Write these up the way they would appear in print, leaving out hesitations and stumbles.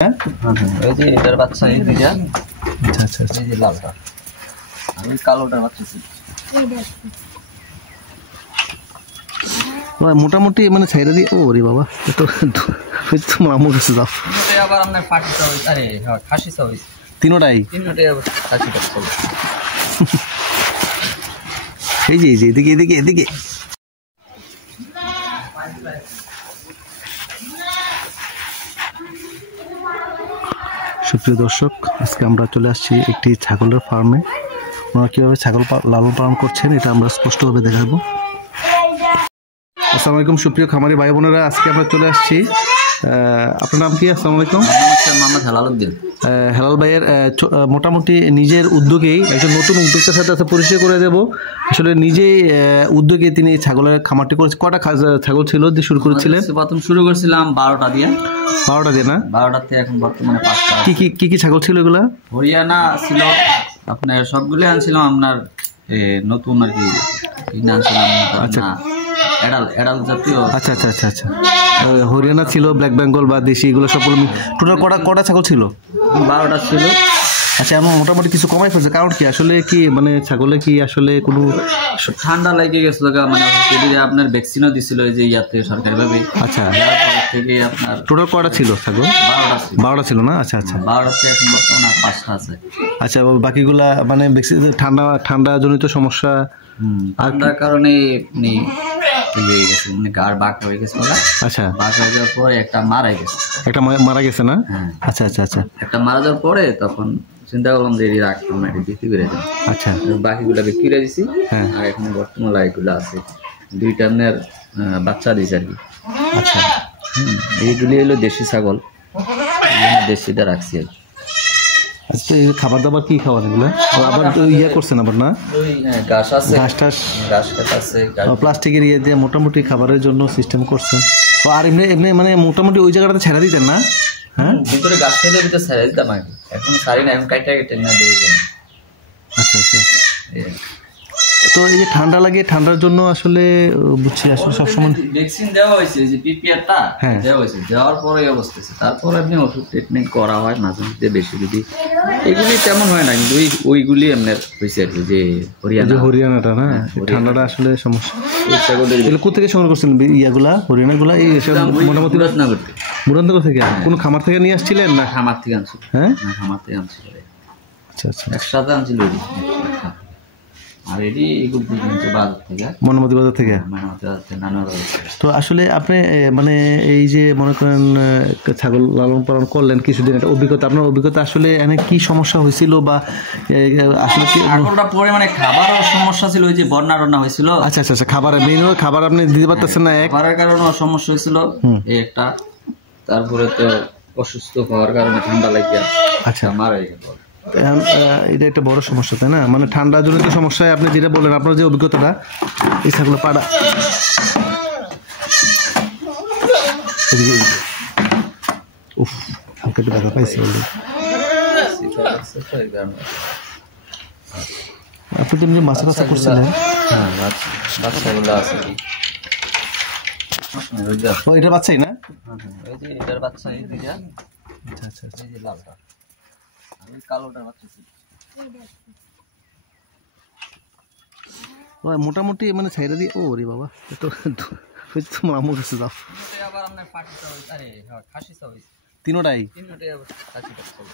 এই যে এটার বাচ্চা এই দুইটা। আচ্ছা আচ্ছা আচ্ছা। এই যে লালটা আর ওই কালোটার বাচ্চা ছিল। মোটামুটি মানে ছাইরা দিয়ে ওরে বাবা তো আমার কাছে যাও তিনটাই আবার আপনার ফাটিসা হইছে, আরে হ্যাঁ খাসিসা হইছে তিনোটাই। তিনটাই আবার খাসিটা চলে। এই যে এদিকে এদিকে এদিকে সুপ্রিয় দর্শক, আজকে আমরা চলে আসছি একটি ছাগলের ফার্মে। ওনারা কীভাবে ছাগল লালন পালন করছেন এটা আমরা স্পষ্টভাবে দেখাবো। আসসালামু আলাইকুম সুপ্রিয় খামারি ভাই বোনেরা, আজকে আমরা চলে আসছি। আপনার নাম কি? আসসালামু আলাইকুম। মোহাম্মদ হেলালউদ্দিন। হেলাল ভাইয়ের মোটামুটি নিজের উদ্যোগেই একজন নতুন উদ্যোক্তার সাথে পরিচয় করে দেব। আসলে নিজেই উদ্যোগে তিনি ছাগলের খামারটি করেছে। কটা ছাগল ছিল দিয়ে শুরু করেছিলেন? প্রথম শুরু করেছিলাম 12টা দিয়ে। 12টা দিয়ে না? 12টাতে এখন বর্তমানে 5টা। কি ছাগল ছিল এগুলা? হরিয়ানা ছিল আপনার, সবগুলো আনছিলাম আপনার নতুন আর কি আনছিলাম। আচ্ছা এডাল জাতীয়। আচ্ছা আচ্ছা আচ্ছা আচ্ছা। হরিয়ানা ছিল, ব্ল্যাক বেঙ্গল বা দেশি, এগুলো সবগুলো টোটাল কটা ছাগল ছিল? 12টা ছিল। আচ্ছা, এমন মোটামুটি কিছু কমাই ফেলছে। কারণ কি আসলে কি মানে ছাগলে কি আসলে কোনো ঠান্ডা লেগে গেছিল, মানে আপনার ভ্যাকসিনও দিছিল এই যে ইয়ার থেকে সরকারিভাবে। আচ্ছা, থেকে আপনার টোটাল কটা ছিল ছাগল? 12টা ছিল না? আচ্ছা আচ্ছা। 12টাতে এখন বর্তমানে 5টা আছে। আচ্ছা, বাকিগুলা মানে ঠান্ডা জনিত সমস্যা, ঠান্ডার কারণে মানে গাড় বাঁকা হয়ে গেছে। আচ্ছা, বাঁকা হয়ে যাওয়ার পরে একটা মারা গেছে। একটা মারা গেছে না? আচ্ছা আচ্ছা আচ্ছা। একটা মারা যাওয়ার পরে তখন চিন্তা করলাম যে এটি রাখতাম না, এটি বিক্রি করে দিলাম। আচ্ছা, বাকিগুলা বিক্রি করে দিছি। আর এখন বর্তমানে এগুলো আছে, 2টা আপনার বাচ্চা দিয়েছে আর কি। আচ্ছা, এইগুলি হলো দেশি ছাগল, দেশিটা রাখছি আর কি। আচ্ছা, এই খাবার দাবার কি খাবার এগুলো? আবার ইয়ে করছেন আবার না? ঘাস আছে, ঘাস টাস, ঘাস কাটা আছে, প্লাস্টিকের ইয়ে দিয়ে মোটামুটি খাবারের জন্য সিস্টেম করছেন। আর এমনি এমনি মানে মোটামুটি ওই জায়গাটাতে ছেড়ে দিতেন না? হ্যাঁ, ভিতরে গাছ খেতে ভিতরে ছেড়ে দিতাম আগে, এখন সারি না, এখন কাইটা কেটে না দিয়ে দেন। আচ্ছা আচ্ছা। তো এই যে ঠান্ডা লাগে, ঠান্ডার জন্য আসলে বুঝছি আসলে সবসময় ভ্যাকসিন দেওয়া হয়েছে, যে পিপিআরটা দেওয়া হয়েছে, দেওয়ার পরে অবস্থা আছে। তারপর আপনি ওষুধ ট্রিটমেন্ট করা হয় মাঝে মধ্যে, বেশি যদি এগুলি তেমন হয় না, কিন্তু ওইগুলি এমনি হয়েছে আর কি। যে হরিয়ানাটা না, ঠান্ডাটা আসলে সমস্যা। এগুলো কোথেকে সংগ্রহ করছেন ইয়াগুলা, হরিয়ানাগুলা? এই মোটামুটি মুরাদনগর থেকে, কোনো খামার থেকে নিয়ে আসছিলেন না? খামার থেকে আনছিল। হ্যাঁ, খামার থেকে আনছিল। আচ্ছা আচ্ছা, একসাথে আনছিল। আর এটি বাজার থেকে, মনোমতি বাজার থেকে। তো আসলে আপনি মানে এই যে মনে করেন ছাগল লালন পালন করলেন কিছুদিন, একটা অভিজ্ঞতা, আপনার অভিজ্ঞতা আসলে এনে কি সমস্যা হয়েছিল বা আসলে কি পরিমাণে খাবারের সমস্যা ছিল? ওই যে বন্যা হয়েছিল। আচ্ছা আচ্ছা আচ্ছা। খাবার আপনি দিতে পারতেছেন না, খাবারের কারণে সমস্যা হয়েছিল এই একটা। তারপরে তো অসুস্থ হওয়ার কারণে ঠান্ডা লাগিয়া আচ্ছা মারা গেল। এটা একটা বড় সমস্যা, তাই না? মানে ঠান্ডা জনিত সমস্যায় আপনি যেটা বললেন, আপনার যে অভিজ্ঞতাটা, এই ছাগল পাড়া হালকা একটু দেখা পাইছে। আপনি যেমনি মাছা টাছা করছিলেন, এটার বাচ্চাই না? এটার বাচ্চা এই দুইটা। আচ্ছা আচ্ছা আচ্ছা। এই যে লালটা আর ওই কালোটার বাচ্চা ছিল। মোটামুটি মানে ছাইরা দিয়ে ওরে বাবা তো তোমার আমার কাছে যাও। আবার আপনার ফাটিসা হইছে, আরে হ্যাঁ খাসিসা হইছে। তিনোটাই আবার খাসিটা চলে।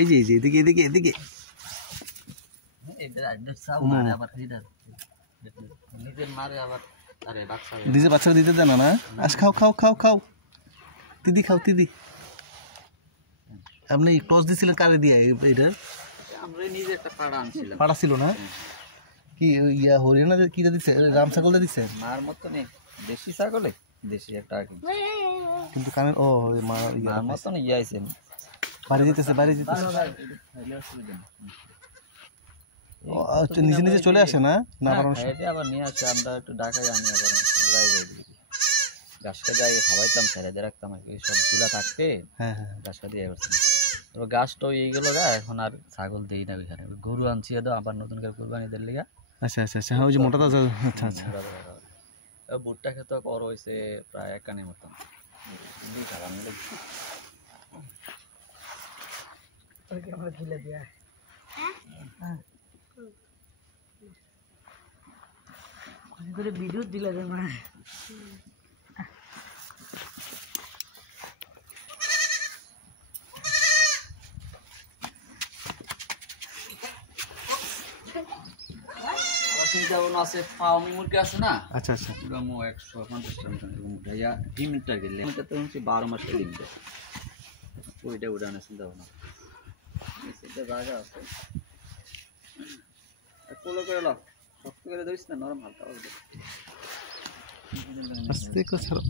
এই যে এদিকে এদিকে এদিকে নিজের মারে আবার। আরে বাচ্চা নিজে বাচ্চা দিতে দেন না? আজ খাও খাও খাও খাও, দিদি খাও দিদি। আপনি টস দিয়েছিলেন কারে দিয়ে? এটা আমরা নিজে একটা পাড়া আনছিলাম। পাড়া ছিল না কি? ইয়া হরিয়ানা কি দিচ্ছে? রাম ছাগল দিচ্ছে মার মতো নেই, দেশি ছাগলে দেশি একটা কিন্তু কানের ও মার মতন ইয়াইছে, বাড়ি দিতেছে বাড়ি দিতেছে। নিজে নিজে চলে আসে না? না আবার নিয়ে আসে, আমরা একটু ঢাকায় আনি, আবার যাই গাছটা যাই খাওয়াইতাম, ছেড়ে রাখতাম আর কি। সবগুলা থাকতে গাছটা দিয়ে করতাম। গাছটা এইগুলো এখন আর ছাগল দিই না ওইখানে। গরু আনছি আবার নতুন করে কুরবানিদের লিগা। আচ্ছা আচ্ছা আচ্ছা। হ্যাঁ, ওই যে মোটা তাজা। আচ্ছা আচ্ছা। ভুট্টা খেতে কর হয়েছে প্রায় 1 কানের মতন। বিদ্যুৎ দিলে মানে চিন্তা ভাবনা আছে ফার্মি মুরগি আছে না আচ্ছা আচ্ছা 150 টাকা উঠাইয়া ডিমটা গেলে এটা তো হচ্ছে 12 মাসের ডিম দেয় ওইটা উঠানোর চিন্তা ভাবনা সেটা জায়গা আছে কোলো করে লাও শক্ত করে ধরিস না নরম হালকা আস্তে করে ছাড়ো